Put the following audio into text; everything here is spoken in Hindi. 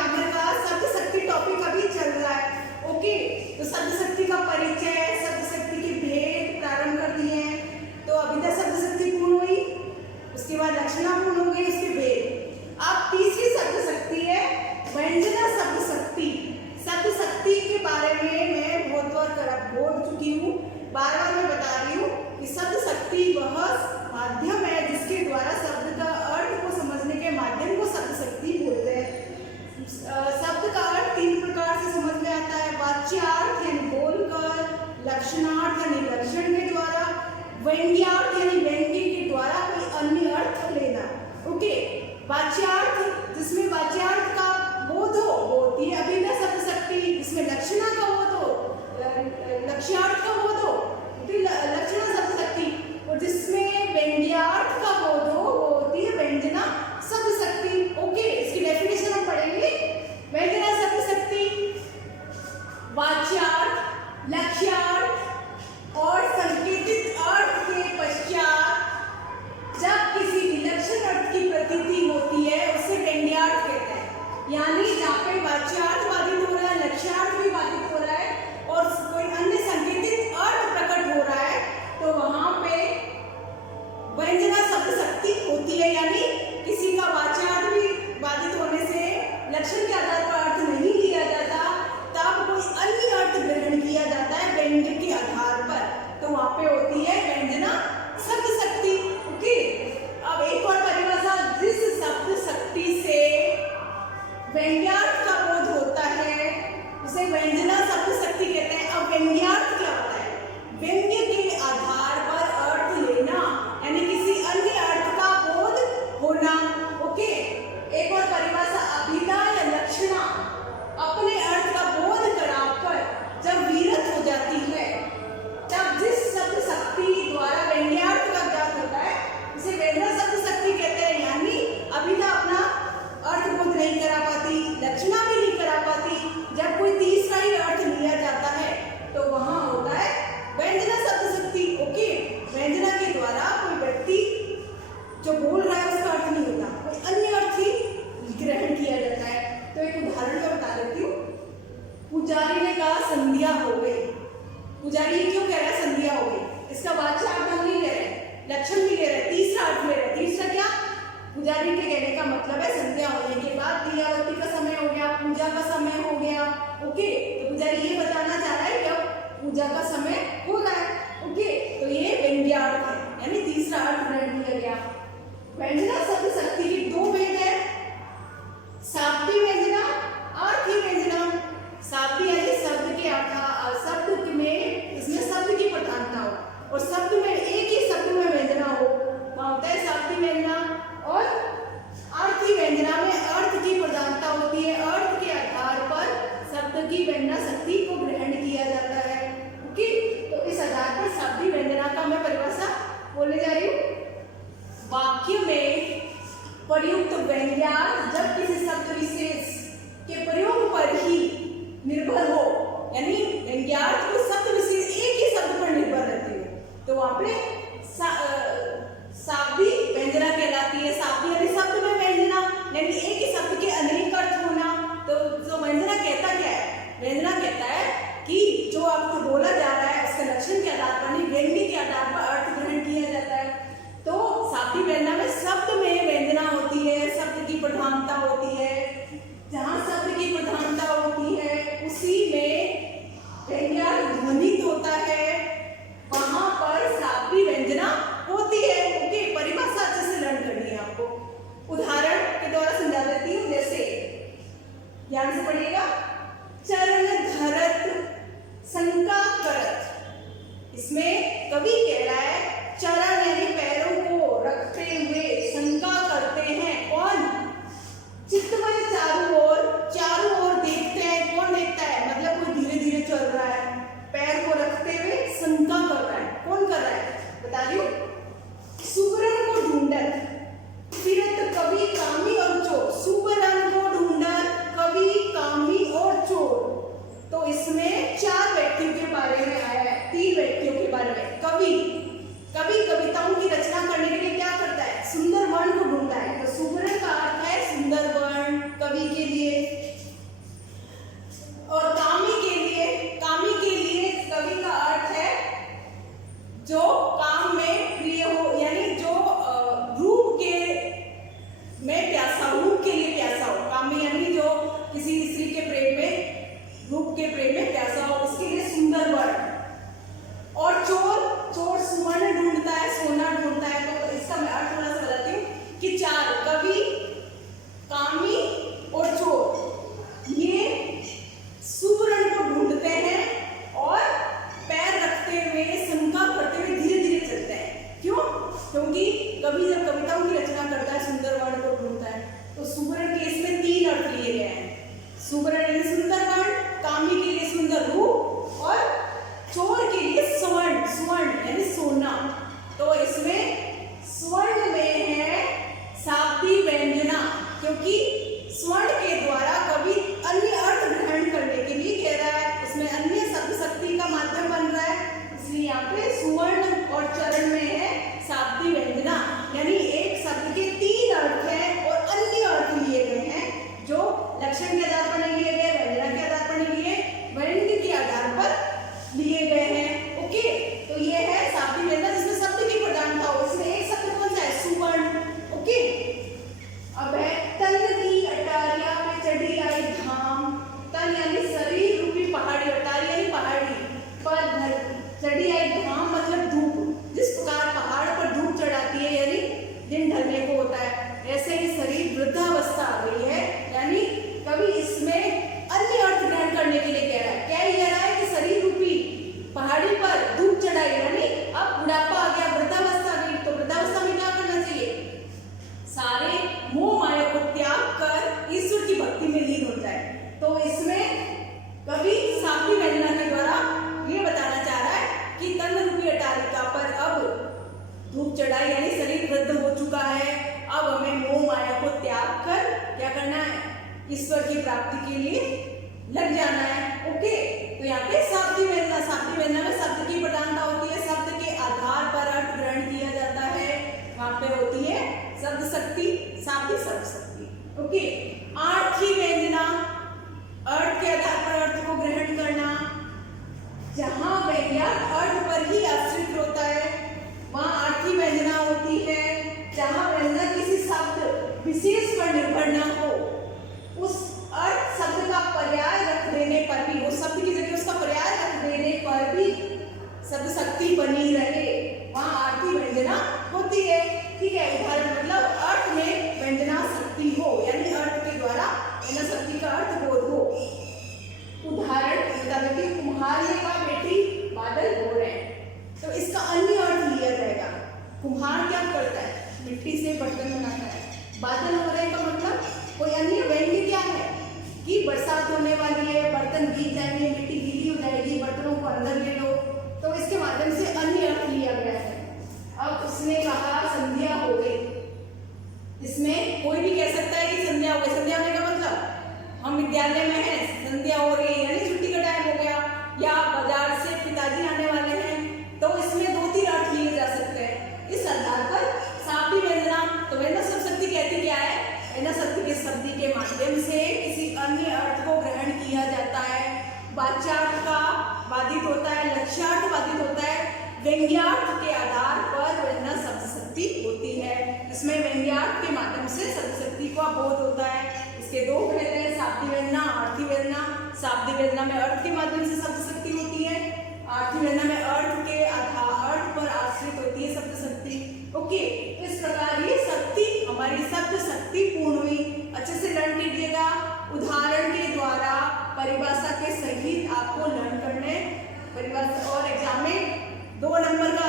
ग्रामर का शब्द शक्ति टॉपिक अभी चल रहा है। ओके, तो शब्द शक्ति का परिचय, शब्द शक्ति के भेद प्रारंभ कर दिए हैं। तो अभी तक शब्द शक्ति पूर्ण हुई, उसके बाद लक्षणा पूर्ण हो गई, उसके भेद। अब तीसरी शब्द शक्ति है व्यंजना शब्द शक्ति। शब्द शक्ति के बारे में मैं बहुत बार बोल चुकी हूँ, बार बार मैं बता रही हूँ कि शब्द शक्ति वह माध्यम है जिसके द्वारा शब्द का अर्थ को समझने के माध्यम को शब्द शक्ति बोलते हैं। शब्द का अर्थ तीन प्रकार से समझ में आता है, वाच्यार्थ यानी बोलकर, लक्षणार्थ यानी लक्षण के द्वारा, व्यंग्यार्थ यानी व्यंग्य के द्वारा कोई अन्य अर्थ लेना। ओके, वाच्यार्थ जिसमें वाच्यार्थ का बोध हो वो होती है अभिनय शब्द शक्ति, जिसमें लक्षणा का बोध हो, लक्ष्यार्थ का बोध हो लक्षणा शब्द शक्ति, और जिसमें व्यंग्यार्थ का बोध हो वो होती है व्यंजना शब्द शक्ति। ओके, इसकी डेफिनेशन हम पढ़ेंगे। व्यंजना शब्द शक्ति वाच्यार्थ, लक्ष्यार्थ और संकेतित अर्थ के पश्चात जब किसी विलक्षण अर्थ की प्रतीति होती है उसे व्यंग्यार्थ कहते हैं। यानी जहाँ पे वाच्यार्थ बाधित हो रहा है, लक्ष्यार्थ भी बाधित हो रहा है और कोई अन्य संकेतित अर्थ प्रकट हो रहा है, तो वहां पे व्यंजना शब्द शक्ति होती है। यानी किसी का वाच्यार्थ भी बाधित होने से लक्षण के आधार पर अर्थ नहीं लिया जाता, तब कोई अन्य अर्थ ग्रहण किया जाता है व्यंग्य के आधार पर, तो वहां पे होती है व्यंजना शब्द शक्ति। ओके, अब एक और परिभाषा, जिस शब्द शक्ति से व्यंग्यार्थ का बोध होता है उसे व्यंजना शब्द शक्ति कहते हैं। अब व्यंग्यार्थ क्या होता है? व्यंग्य के आधार पर अर्थ लेना, यानी किसी अन्य अर्थ का बोध होना। ओके, एक और परिभाषा, अभिधा या लक्षणा अपने अर्थ का बोध कराकर जब विरत हो जाती है, तब जिस शब्द शक्ति द्वारा व्यंग्यार्थ का ज्ञात होता है उसे व्यंजना शब्द शक्ति कहते हैं। यानी अभिधा अपना अर्थ बोध नहीं करा पाती, लक्षणा भी नहीं करा पाती, जब कोई तीसरा ही अर्थ लिया जाता है तो वहां होता है व्यंजना शब्द शक्ति। ओके, व्यंजना के द्वारा कोई व्यक्ति जो बोल रहा है उसका अर्थ नहीं होता, कोई अन्य अर्थ ही ग्रहण किया जाता है। तो एक उदाहरण मैं बता देती हूँ। पुजारी ने कहा संध्या हो गई। पुजारी क्यों कह रहा है संध्या हो गई? इसका वाच्यार्थ हम नहीं ले रहे, लक्षण भी ले रहे, तीसरा अर्थ ले रहे। तीसरा क्या? पुजारी के कहने का मतलब है संध्या होने के बाद दियाबत्ती का समय हो गया, पूजा का समय हो गया। ओके, तो पुजारी ये बताना चाह रहा है कि अब पूजा का समय हो रहा है। ओके, तो ये व्यंग्यार्थ है, यानी तीसरा अर्थ ग्रहण किया गया। व्यंजना शब्द शक्ति के दो भेद है, शाब्दिक व्यंजना, अर्थी व्यंजना। शाब्दिक यानी शब्द के शब्द में इसमें शब्द की प्रधानता हो, और शब्द में एक ही शब्द में व्यंजना हो, वहां होता है शाब्दिक व्यंजना। और अर्थी व्यंजना में अर्थ की प्रधानता होती है, अर्थ के आधार पर शब्द की व्यंजना शक्ति को ग्रहण किया जाता है। ओके, तो इस आधार पर शाब्दिक व्यंजना का मैं परिभाषा बोलने जा रही हूँ। वाक्य में प्रयुक्त व्यंग्यार्थ जब किसी शब्द विशेष के प्रयोग पर ही निर्भर हो, यानी व्यंग्यार्थ को शब्द विशेष एक ही शब्द पर निर्भर रहती हो, तो वहां पे शाब्दिक व्यंजना कहलाती है। शाब्दिक यानी शब्द में व्यंजना, यानी एक ही शब्द के अनेक अर्थ होना। तो जो व्यंजना कहता क्या है? व्यंजना कहता है कि जो अर्थ बोला जा रहा है उसके लक्षण के आधार पर नहीं, व्यंग्य के आधार पर अर्थ ग्रहण किया जाता है। तो शाब्दिक व्यंजना में शब्द में व्यंजना होती है, शब्द की प्रधानता होती है। जहाँ शब्द की प्रधानता होती है उसी में व्यंग्यार्थ ध्वनित होता है, वहां पर शाब्दिक व्यंजना होती है। ओके, परिभाषा अच्छे से लर्न करनी है आपको। उदाहरण के द्वारा समझा देती हूँ, जैसे ध्यान से पढ़िएगा। चरण धरत शंका करत, इसमें कवि कह रहा है चरण यानी पैरों को रखते हुए शंका करते हैं। कौन? चित्तवन चारों ओर देखते हैं। कौन देखता है? मतलब कोई धीरे धीरे चल रहा है, पैर को रखते हुए शंका कर रहा है। कौन कर रहा है? बता रही हूँ। सुबरन को ढूंढत फिरत कवि कामी और चोर। सुबरन को ढूंढत कवि कामी और चोर। तो इसमें चार व्यक्तियों के बारे में आया है, तीन व्यक्तियों के बारे में। कवि कविताओं की रचना करने के लिए क्या करता है? सुंदर वर्ण को ढूंढता है। तो सुबरन का अर्थ है सुंदर वर्ण कवि के लिए। होता है, ऐसे ही शरीर वृद्धावस्था आ गई है, यानी कवि इसमें अन्य अर्थ ग्रहण करने के लिए कह रहा है। क्या कह रहा है कि शरीर रूपी पहाड़ी पर धूप चढ़ाई, यानी अब बुढ़ापा आ गया, वृद्धावस्था आ गई, तो वृद्धावस्था में क्या करना चाहिए? सारे मोह माया को त्याग कर ईश्वर की भक्ति में लीन हो जाए। तो इसमें कवि साप्ती वंदना के द्वारा ये बताना चाह रहा है कि तन रूपी अटारिका पर अब धूप चढ़ाई, यानी शरीर वृद्ध हो चुका है, अब हमें मोह माया को त्याग कर क्या करना है? ईश्वर की प्राप्ति के लिए लग जाना है। ओके, तो यहाँ पे साप्ती वंदना में शब्द की प्रधानता होती है, शब्द के आधार पर अर्थ ग्रहण किया जाता है। वहां पे होती है शब्द शक्ति, साप्ती शब्द शक्ति। ओके, आर्थी वंदना, अर्थ के आधार पर अर्थ को ग्रहण करना। जहां व्यंग्यार्थ अर्थ पर ही आश्रित होता है वहां आर्थी वंदना होती है। जहां वंदना किसी शब्द विशेष पर निर्भर न हो, उस अर्थ शब्द का पर्याय रख देने पर भी, उस शब्द की जगह उसका पर्याय रख देने पर भी शब्द शक्ति बनी रहे, वहां आर्थी वंदना होती है। ठीक है, उदाहरण मतलब अर्थ में वंदना शक्ति हो, यानी अर्थ के द्वारा वंदना शक्ति का अर्थ बोध हो। उदाहरण बता दें कि कुम्हार ने कहा बेटी बादल हो रहे हैं, तो इसका अन्य अर्थ लिया जाएगा। कुम्हार क्या करता है? मिट्टी से बर्तन बनाता है। बादल हो रहे का मतलब कोई अन्य व्यंग्य क्या है कि बरसात होने वाली है, बर्तन भीग जाएंगे, मिट्टी गीली हो जाएगी, बर्तनों को अंदर ले लो, तो इसके माध्यम से अन्य अर्थ लिया गया है। अब उसने कहा संध्या हो गई, इसमें कोई भी कह सकता है कि संध्या हो गई। संध्या होने का मतलब हम विद्यालय में हैं, संध्या हो रही है, यानी छुट्टी का टाइम हो गया, या बाजार से पिताजी आने वाले हैं, तो इसमें 2-3 अर्थ लिए जा सकते हैं। इस आधार पर साप्ती वंदना, तो वंदना शब्द शक्ति कहती क्या है? वंदना शक्ति के शब्द के माध्यम से किसी अन्य अर्थ को ग्रहण किया जाता है। वाच्यार्थ का बाधित होता है, लक्ष्यार्थ बाधित होता है, व्यंग्यार्थ के आधार पर वंदना शब्द शक्ति होती है। इसमें व्यंग्यार्थ के माध्यम से शब्द शक्ति का बोध होता है। इसके दो भेद हैं, साप्ती वंदना, आर्थी वंदना। साप्ती वंदना में अर्थ के माध्यम से शब्द शक्ति होती है, आर्थी वंदना में अर्थ के आधार, अर्थ पर आश्रित होती है शब्द शक्ति। ओके, तो इस प्रकार ये शक्ति हमारी शब्द शक्ति पूर्ण हुई। अच्छे से लर्न कीजिएगा, उदाहरण के द्वारा परिभाषा के सहित आपको लर्न करने परिभाषा, और एग्जाम में 2 नंबर का